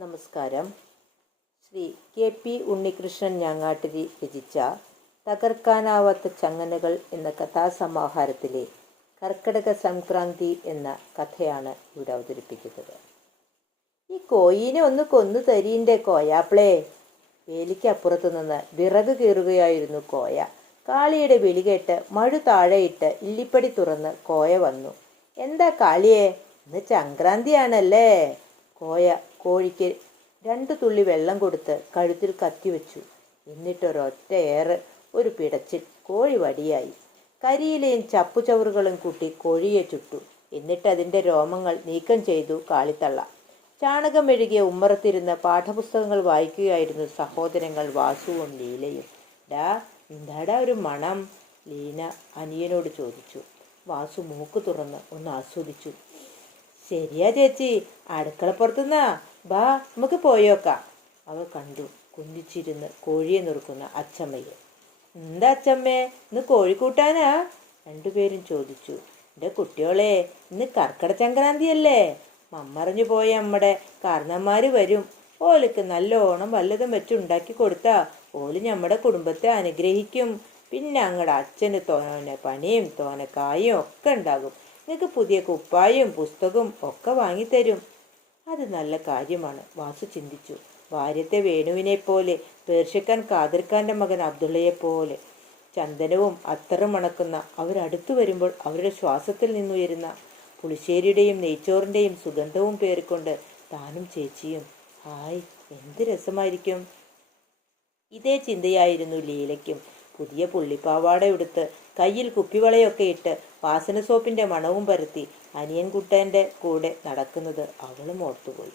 നമസ്കാരം. ശ്രീ കെ.പി. ഉണ്ണികൃഷ്ണൻ ഞാങ്ങാട്ടിരി രചിച്ച തകർക്കാനാവാത്ത ചങ്ങലകൾ എന്ന കഥാസമാഹാരത്തിലെ കർക്കിടക സംക്രാന്തി എന്ന കഥയാണ് ഇവിടെ അവതരിപ്പിക്കുന്നത്. ഈ കോയീനെ ഒന്ന് കൊന്നു തരീൻ്റെ കോയാപ്പിളേ. വേലിക്കപ്പുറത്തു നിന്ന് വിറക് കീറുകയായിരുന്നു കോയ. കാളിയുടെ വിളി കേട്ട് മഴു താഴെയിട്ട് ഇല്ലിപ്പടി തുറന്ന് കോയ വന്നു. എന്താ കാളിയെ, ഇന്ന് സംക്രാന്തിയാണല്ലേ? കോയ കോഴിക്ക് 2 തുള്ളി വെള്ളം കൊടുത്ത് കഴുത്തിൽ കത്തിവെച്ചു. എന്നിട്ടൊരൊറ്റ ഏറ്, ഒരു പിടച്ചിൽ, കോഴി വടിയായി. കരിയിലയും ചപ്പുചവറുകളും കൂട്ടി കോഴിയെ ചുട്ടു. എന്നിട്ട് അതിൻ്റെ രോമങ്ങൾ നീക്കം ചെയ്തു കാളിത്തള്ള. ചാണകം മെഴുകിയ ഉമ്മറത്തിരുന്ന് പാഠപുസ്തകങ്ങൾ വായിക്കുകയായിരുന്നു സഹോദരങ്ങൾ വാസുവും ലീലയും. എന്താടാ ഒരു മണം? ലീന അനിയനോട് ചോദിച്ചു. വാസു മൂക്ക് തുറന്ന് ഒന്ന് ആസ്വദിച്ചു. ശരിയാ ചേച്ചി, അടുക്കളപ്പുറത്തുനിന്നാ, ബാ നമുക്ക് പോയോക്കാം. അവ കണ്ടു കുഞ്ഞിച്ചിരുന്ന് കോഴിയെ നുറുക്കുന്ന അച്ചമ്മയെ. എന്താ അച്ചമ്മേ, ഇന്ന് കോഴിക്കൂട്ടാനാ? രണ്ടുപേരും ചോദിച്ചു. എൻ്റെ കുട്ടിയോളെ, ഇന്ന് കർക്കിടക സംക്രാന്തിയല്ലേ? മമ്മറിഞ്ഞു പോയ നമ്മുടെ കാരണന്മാര് വരും. ഓലിക്ക് നല്ലോണം വല്ലതും വെച്ചുണ്ടാക്കി കൊടുത്താ ഓല് നമ്മുടെ കുടുംബത്തെ അനുഗ്രഹിക്കും. പിന്നെ അങ്ങടെ അച്ഛന് തോനെ പണിയും തോനെ കായും ഒക്കെ ഉണ്ടാകും. നിങ്ങൾക്ക് പുതിയ കുപ്പായും പുസ്തകവും ഒക്കെ വാങ്ങിത്തരും. അത് നല്ല കാര്യമാണ്, വാസു ചിന്തിച്ചു. ഭാര്യത്തെ വേണുവിനെ പോലെ, പേർഷ്യക്കാൻ ഖാദിർഖാന്റെ മകൻ അബ്ദുള്ളയെപ്പോലെ ചന്ദനവും അത്തറും മണക്കുന്ന അവരടുത്തു വരുമ്പോൾ അവരുടെ ശ്വാസത്തിൽ നിന്നുയരുന്ന പുളിശ്ശേരിയുടെയും നെയ്ച്ചോറിൻ്റെയും സുഗന്ധവും പേറിക്കൊണ്ട് താനും ചേച്ചിയും. ഹായ്, എന്ത് രസമായിരിക്കും! ഇതേ ചിന്തയായിരുന്നു ലീലയ്ക്കും. പുതിയ പുള്ളിപ്പാവാടയുടുത്ത് കയ്യിൽ കുപ്പിവളയൊക്കെ ഇട്ട് വാസന സോപ്പിൻ്റെ മണവും പരത്തി അനിയൻകുട്ടൻ്റെ കൂടെ നടക്കുന്നത് അവളും ഓർത്തുപോയി.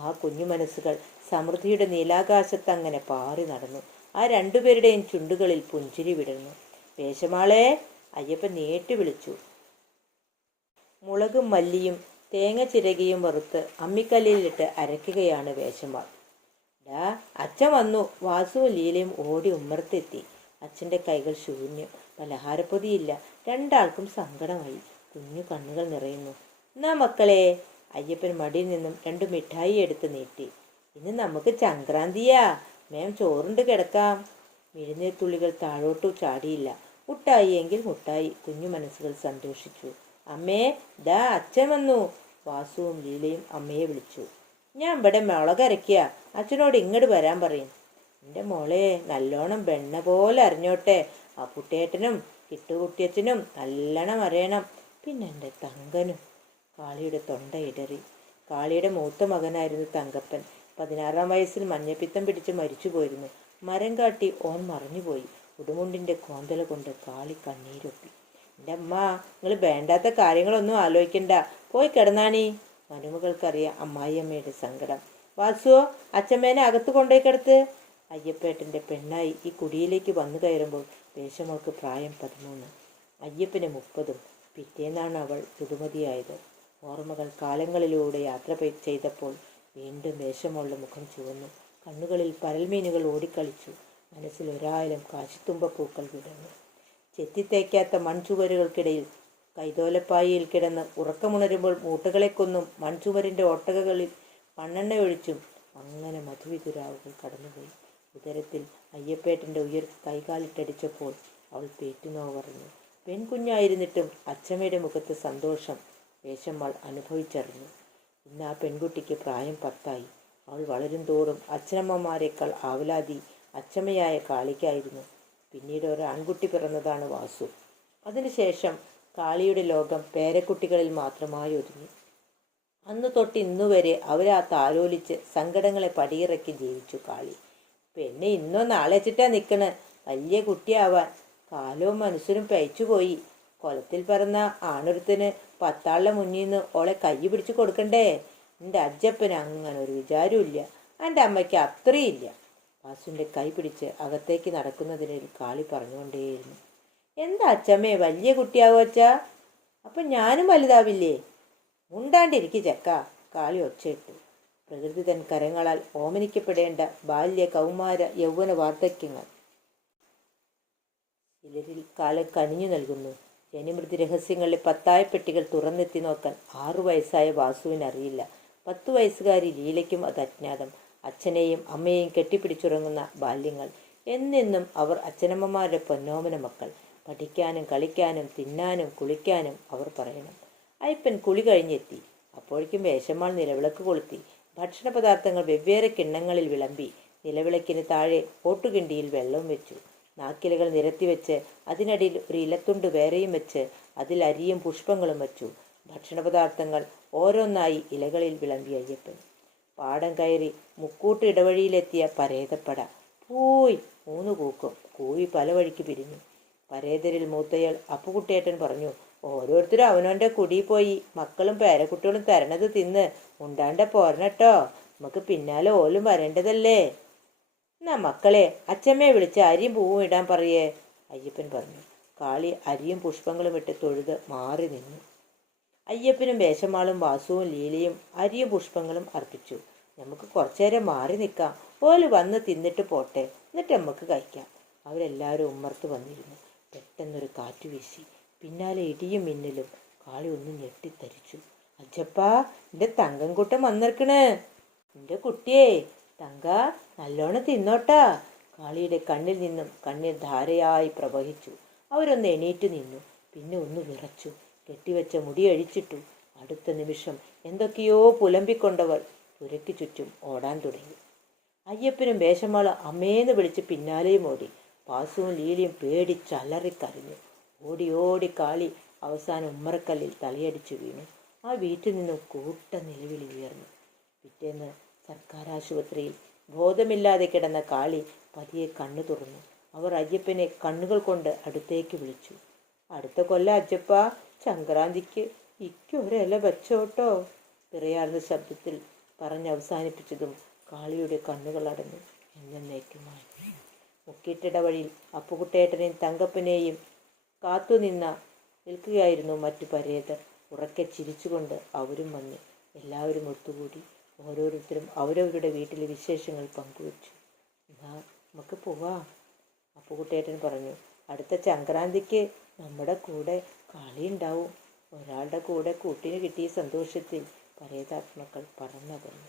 ആ കുഞ്ഞു മനസ്സുകൾ സമൃദ്ധിയുടെ നീലാകാശത്തങ്ങനെ പാറി നടന്നു. ആ രണ്ടുപേരുടെയും ചുണ്ടുകളിൽ പുഞ്ചിരി വിടർന്നു. വേഷമാളെ, അയ്യപ്പൻ നീട്ടി വിളിച്ചു. മുളകും മല്ലിയും തേങ്ങ ചിരകിയും വറുത്ത് അമ്മിക്കല്ലിലിട്ട് അരയ്ക്കുകയാണ് വേഷമാൾ. അച്ഛൻ വന്നു. വാസുവും ലീലയും ഓടി ഉമ്മറത്തെത്തി. അച്ഛൻ്റെ കൈകൾ ശൂന്യം, പലഹാരപ്പൊതിയില്ല. രണ്ടാൾക്കും സങ്കടമായി. കുഞ്ഞു കണ്ണുകൾ നിറയുന്നു. എന്നാ മക്കളെ, അയ്യപ്പൻ മടിയിൽ നിന്നും 2 മിഠായി എടുത്ത് നീട്ടി. ഇന്ന് നമുക്ക് സംക്രാന്തിയാ, മേം ചോറുണ്ട് കിടക്കാം. മിഴുന്നേത്തുള്ളികൾ താഴോട്ടു ചാടിയില്ല. മുട്ടായി എങ്കിൽ മുട്ടായി. കുഞ്ഞു മനസ്സുകൾ സന്തോഷിച്ചു. അമ്മേ, ദാ അച്ഛൻ വന്നു. വാസുവും ലീലയും അമ്മയെ വിളിച്ചു. ഞാൻ ഇവിടെ മുളകരയ്ക്കുക, അച്ഛനോട് ഇങ്ങോട്ട് വരാൻ പറയും. എൻ്റെ മോളെ, നല്ലോണം വെണ്ണ പോലെ അറിഞ്ഞോട്ടെ. ആ കുട്ടിയേട്ടനും കിട്ടുകുട്ടിയച്ഛനും നല്ലോണം അറിയണം. പിന്നെ എൻ്റെ തങ്കനും. കാളിയുടെ തൊണ്ട ഇടറി. കാളിയുടെ മൂത്ത മകനായിരുന്നു തങ്കപ്പൻ. 16-ാം വയസ്സിൽ മഞ്ഞപ്പിത്തം പിടിച്ച് മരിച്ചു പോയിരുന്നു. മരം കാട്ടി ഓൻ മറിഞ്ഞുപോയി. ഉടുമുണ്ടിൻ്റെ കോന്തല കൊണ്ട് കാളി കണ്ണീരൊപ്പി. എൻ്റെ അമ്മ, നിങ്ങൾ വേണ്ടാത്ത കാര്യങ്ങളൊന്നും ആലോചിക്കണ്ട, പോയി കിടന്നാണീ. മരുമകൾക്കറിയാം അമ്മായിയമ്മയുടെ സങ്കടം. വാസുവോ, അച്ഛമ്മേനെ അകത്ത് കൊണ്ടുപോയി കിടത്ത്. അയ്യപ്പേട്ടൻ്റെ പെണ്ണായി ഈ കുടിയിലേക്ക് വന്നു കയറുമ്പോൾ വേഷമോൾക്ക് പ്രായം 13, അയ്യപ്പന് 30. പിറ്റേന്നാണ് അവൾ ഋതുമതിയായത്. ഓർമ്മകൾ കാലങ്ങളിലൂടെ യാത്ര ചെയ്തപ്പോൾ വീണ്ടും വേഷമോളുടെ മുഖം ചുവന്നു. കണ്ണുകളിൽ പരൽമീനുകൾ ഓടിക്കളിച്ചു. മനസ്സിൽ 1000 കാശിത്തുമ്പപ്പൂക്കൾ വിടർന്നു. ചെത്തിത്തേക്കാത്ത മൺചുവരുകൾക്കിടയിൽ കൈതോലപ്പായിയിൽ കിടന്ന് ഉറക്കമുണരുമ്പോൾ മൂട്ടകളെ കൊന്നും മൺചുവരിൻ്റെ ഒട്ടകകളിൽ മണ്ണെണ്ണ ഒഴിച്ചും അങ്ങനെ മധുവിതുരാവുകൾ കടന്നുപോയി. ഉദരത്തിൽ അയ്യപ്പേട്ടൻ്റെ കൈകാലിട്ടടിച്ചപ്പോൾ അവൾ പേറ്റുനോവറിഞ്ഞു. പെൺകുഞ്ഞായിരുന്നിട്ടും അച്ചമ്മയുടെ മുഖത്ത് സന്തോഷം വേഷമ്മാൾ അനുഭവിച്ചറിഞ്ഞു. ഇന്ന് ആ പെൺകുട്ടിക്ക് പ്രായം 10 അവൾ വളരും തോറും അച്ഛനമ്മമാരെക്കാൾ ആവലാതി അച്ചമ്മയായ കാളിക്കായിരുന്നു. പിന്നീട് ഒരു ആൺകുട്ടി പിറന്നതാണ് വാസു. അതിനുശേഷം കാളിയുടെ ലോകം പേരക്കുട്ടികളിൽ മാത്രമായി ഒതുങ്ങി. അന്ന് തൊട്ട് ഇന്നുവരെ അവരാ താലോലിച്ച് സങ്കടങ്ങളെ പടിയിറക്കി ജീവിച്ചു കാളി. പെണ്ണെ ഇന്നോ നാളെ വെച്ചിട്ടാ നിൽക്കണ് വലിയ കുട്ടിയാവാൻ. കാലവും മനസ്സിനും പയച്ചുപോയി. കൊലത്തിൽ പിറന്ന ആണൊരുത്തിന് 10 ആളുടെ മുന്നിൽ നിന്ന് ഓളെ കൈ പിടിച്ച് കൊടുക്കണ്ടേ? എൻ്റെ അജ്ജപ്പന് അങ്ങനെ ഒരു വിചാരമില്ല, എൻ്റെ അമ്മയ്ക്ക് അത്രയില്ല. വാസുവിൻ്റെ കൈ പിടിച്ച് അകത്തേക്ക് നടക്കുന്നതിനിടയിൽ കാളി പറഞ്ഞുകൊണ്ടേയിരുന്നു. എന്താ അച്ചമ്മേ, വലിയ കുട്ടിയാവോ അച്ഛാ? അപ്പം ഞാനും വലുതാവില്ലേ? മുണ്ടാണ്ടിരിക്കും ചെക്ക, കാളി ഒച്ചയിട്ടു. പ്രകൃതി തൻ കരങ്ങളാൽ ഓമനിക്കപ്പെടേണ്ട ബാല്യ കൗമാര യൗവന വാർദ്ധക്യങ്ങൾ ചിലരിൽ കാലം കനിഞ്ഞു നൽകുന്നു. ജനിമൃതി രഹസ്യങ്ങളിലെ 10 പെട്ടികൾ തുറന്നെത്തി നോക്കാൻ 6 വയസ്സായ വാസുവിനറിയില്ല. 10 വയസ്സുകാരി ലീലയ്ക്കും അത് അജ്ഞാതം. അച്ഛനെയും അമ്മയെയും കെട്ടിപ്പിടിച്ചുറങ്ങുന്ന ബാല്യങ്ങൾ. എന്നെന്നും അവർ അച്ഛനമ്മമാരുടെ പൊന്നോമന മക്കൾ. പഠിക്കാനും കളിക്കാനും തിന്നാനും കുളിക്കാനും അവർ പറയണം. അയ്യപ്പൻ കുളി കഴിഞ്ഞെത്തി. അപ്പോഴേക്കും വേശമ്മാൾ നിലവിളക്ക് കൊളുത്തി. ഭക്ഷണ പദാർത്ഥങ്ങൾ വെവ്വേറെ കിണ്ണങ്ങളിൽ വിളമ്പി. നിലവിളക്കിന് താഴെ ഓട്ടുകിണ്ടിയിൽ വെള്ളവും വെച്ചു. നാക്കിലകൾ നിരത്തിവെച്ച് അതിനടിയിൽ ഒരു ഇലത്തുണ്ട് വേറെയും വെച്ച് അതിൽ അരിയും പുഷ്പങ്ങളും വച്ചു. ഭക്ഷണപദാർത്ഥങ്ങൾ ഓരോന്നായി ഇലകളിൽ വിളമ്പി അയ്യപ്പൻ. പാടം കയറി മുക്കൂട്ട് ഇടവഴിയിലെത്തിയ പരേതപ്പട. പോയി 3 കൂക്കും. കൂവി പല വഴിക്ക് പിരിഞ്ഞു. പരേതരിൽ മൂത്തയാൾ അപ്പുകുട്ടിയേട്ടൻ പറഞ്ഞു, ഓരോരുത്തരും അവനവൻ്റെ കുടി പോയി മക്കളും പേരക്കുട്ടികളും തരണത് തിന്ന് ഉണ്ടാണ്ട പോരണട്ടോ. നമുക്ക് പിന്നാലെ ഓലും വരേണ്ടതല്ലേ. എന്നാ മക്കളെ അച്ഛമ്മയെ വിളിച്ച് അരിയും പൂവും ഇടാൻ പറയേ, അയ്യപ്പൻ പറഞ്ഞു. കാളി അരിയും പുഷ്പങ്ങളും ഇട്ട് തൊഴുത് മാറി നിന്നു. അയ്യപ്പനും വേശമാളും വാസുവും ലീലയും അരിയും പുഷ്പങ്ങളും അർപ്പിച്ചു. നമുക്ക് കുറച്ചേരം മാറി നിൽക്കാം, ഓല് വന്ന് തിന്നിട്ട് പോട്ടെ, എന്നിട്ട് നമുക്ക് കഴിക്കാം. അവരെല്ലാവരും ഉമ്മർത്ത് വന്നിരുന്നു. പെട്ടെന്നൊരു കാറ്റു വീശി. പിന്നാലെ ഇടിയും മിന്നലും. കാളി ഒന്ന് ഞെട്ടിത്തരിച്ചു. അജ്ജപ്പാ, എൻ്റെ തങ്കംകുട്ടൻ വന്നിരിക്കണ്. എൻ്റെ കുട്ടിയേ തങ്ക, നല്ലോണം തിന്നോട്ടാ. കാളിയുടെ കണ്ണിൽ നിന്നും കണ്ണീർ ധാരയായി പ്രവഹിച്ചു. അവരൊന്ന് എണീറ്റ് നിന്നു. പിന്നെ ഒന്ന് വിറച്ചു. കെട്ടിവെച്ച മുടി അഴിച്ചിട്ടു. അടുത്ത നിമിഷം എന്തൊക്കെയോ പുലമ്പിക്കൊണ്ടവർ പുരയ്ക്ക് ചുറ്റും ഓടാൻ തുടങ്ങി. അയ്യപ്പനും വേഷമാള് അമ്മേന്ന് വിളിച്ച് പിന്നാലെയും ഓടി. വാസുവും ലീലയും പേടിച്ചലറിക്കരഞ്ഞു. ഓടി ഓടി കാളി അവസാനം ഉമ്മറക്കല്ലിൽ തലയടിച്ചു വീണു. ആ വീട്ടിൽ നിന്നും കൂട്ട നിലവിളി ഉയർന്നു. പിറ്റേന്ന് സർക്കാർ ആശുപത്രിയിൽ ബോധമില്ലാതെ കിടന്ന കാളി പതിയെ കണ്ണു തുറന്നു. അവർ അയ്യപ്പനെ കണ്ണുകൾ കൊണ്ട് അടുത്തേക്ക് വിളിച്ചു. അടുത്ത കൊല്ലം അജ്ജപ്പ സംക്രാന്തിക്ക് ഇക്കൊരില വെച്ചോട്ടോ. പിറയാർന്ന ശബ്ദത്തിൽ പറഞ്ഞവസാനിപ്പിച്ചതും കാളിയുടെ കണ്ണുകൾ അടഞ്ഞു. എന്നേക്കുമായി മുക്കിയിട്ടിട വഴിയിൽ അപ്പുകുട്ടേട്ടനെയും തങ്കപ്പനെയും നിൽക്കുകയായിരുന്നു മറ്റു പരേതർ. ഉറക്കെ ചിരിച്ചുകൊണ്ട് അവരും വന്നു. എല്ലാവരും ഒത്തുകൂടി. ഓരോരുത്തരും അവരവരുടെ വീട്ടിലെ വിശേഷങ്ങൾ പങ്കുവച്ചു. എന്നാ നമുക്ക് പോവാം, അപ്പുകുട്ടേട്ടൻ പറഞ്ഞു. അടുത്ത സംക്രാന്തിക്ക് നമ്മുടെ കൂടെ കളി ഉണ്ടാവും. ഒരാളുടെ കൂടെ കൂട്ടിന് കിട്ടിയ സന്തോഷത്തിൽ പരേതാത്മാക്കൾ പറന്നകന്നു.